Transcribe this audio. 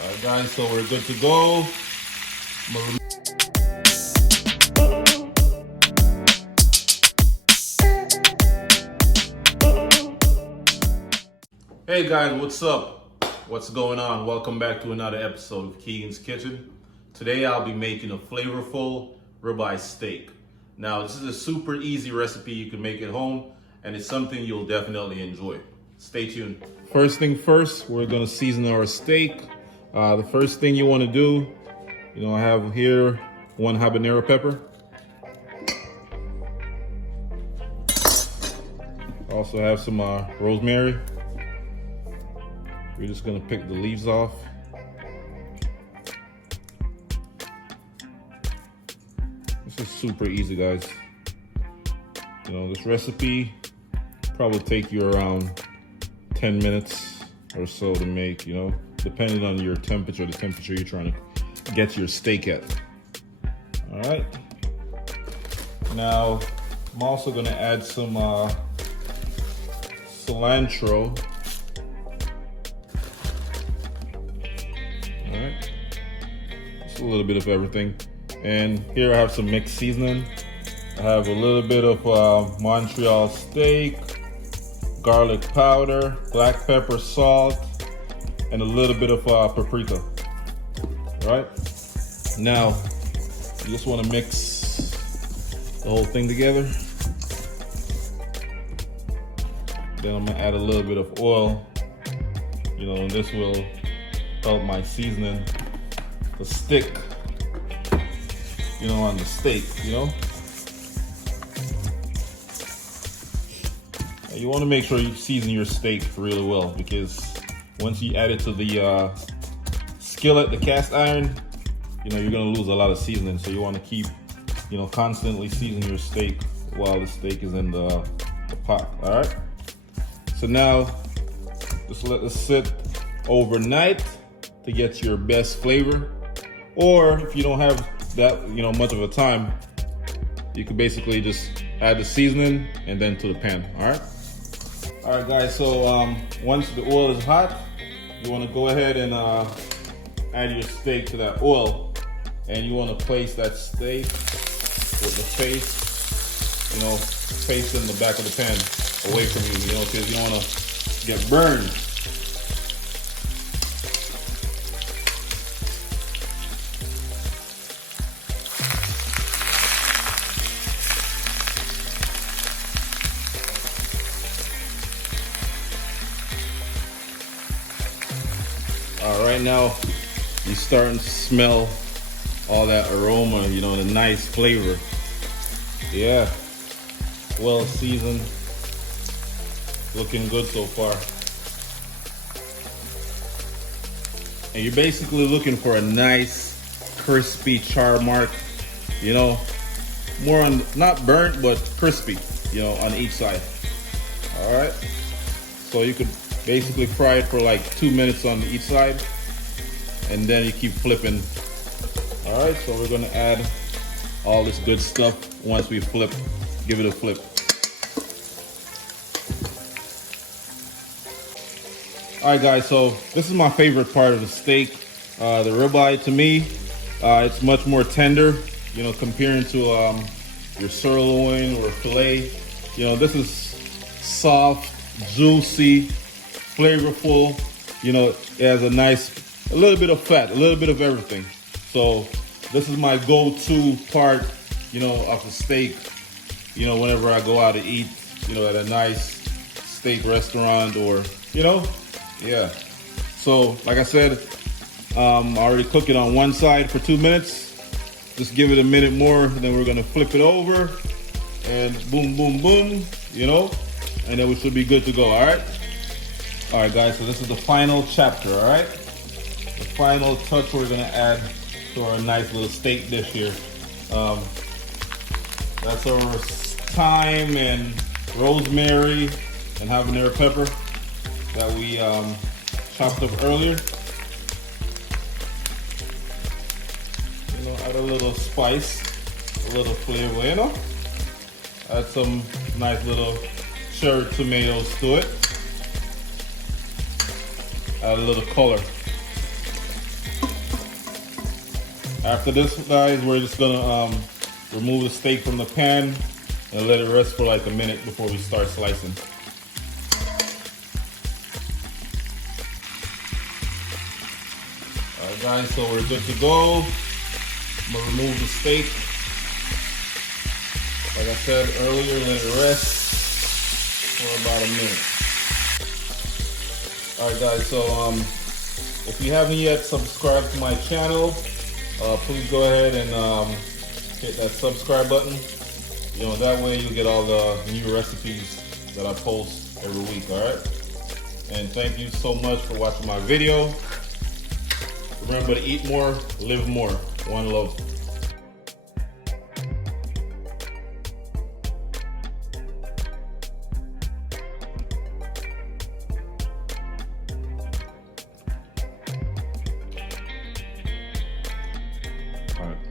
Alright guys, so we're good to go. Hey guys, what's up? What's going on? Welcome back to another episode of Keegan's Kitchen. Today I'll be making a flavorful ribeye steak. Now this is a super easy recipe you can make at home, and it's something you'll definitely enjoy. Stay tuned. First thing first, we're gonna season our steak. The first thing you want to do, I have here 1 habanero pepper. Also have some rosemary. We're just gonna pick the leaves off. This is super easy, guys. This recipe probably take you around 10 minutes or so to make, depending on your temperature, the temperature you're trying to get your steak at. All right. Now, I'm also gonna add some cilantro. All right. Just a little bit of everything. And here I have some mixed seasoning. I have a little bit of Montreal steak, garlic powder, black pepper, salt, and a little bit of paprika. All right. Now, you just want to mix the whole thing together. Then I'm gonna add a little bit of oil. And this will help my seasoning to stick, on the steak, You want to make sure you season your steak really well, because once you add it to the skillet, the cast iron, you're gonna lose a lot of seasoning. So you want to keep, constantly seasoning your steak while the steak is in the pot. All right. So now just let this sit overnight to get your best flavor. Or if you don't have that, much of a time, you could basically just add the seasoning and then to the pan. All right. All right, guys. So once the oil is hot, you want to go ahead and add your steak to that oil, and you want to place that steak with the face, face in the back of the pan away from you, because you don't want to get burned. All right, now you're starting to smell all that aroma, the nice flavor. Yeah, well seasoned, looking good so far. And you're basically looking for a nice, crispy char mark, more on, not burnt, but crispy, on each side. All right, so you could basically fry it for like 2 minutes on each side, and then you keep flipping. All right, so we're gonna add all this good stuff once we flip, give it a flip. All right, guys, so this is my favorite part of the steak, the ribeye. To me, it's much more tender, comparing to your sirloin or filet. This is soft, juicy, flavorful. It has a little bit of fat, a little bit of everything. So this is my go-to part, of the steak, whenever I go out to eat, at a nice steak restaurant or, yeah. So like I said, I already cooked it on one side for 2 minutes. Just give it a minute more, then we're gonna flip it over and boom, boom, boom, and then we should be good to go. All right. All right, guys, so this is the final chapter. All right, the final touch we're gonna add to our nice little steak dish here. That's our thyme and rosemary and habanero pepper that we chopped up earlier. Add a little spice, a little flavor, Add some nice little cherry tomatoes to it. Add a little color. After this, guys, we're just gonna remove the steak from the pan and let it rest for like a minute before we start slicing. Alright guys, so we're good to go. I'm gonna remove the steak. Like I said earlier, let it rest for about a minute. Alright guys, so if you haven't yet subscribed to my channel, please go ahead and hit that subscribe button. You know, that way you'll get all the new recipes that I post every week, alright? And thank you so much for watching my video. Remember to eat more, live more. One love. All right.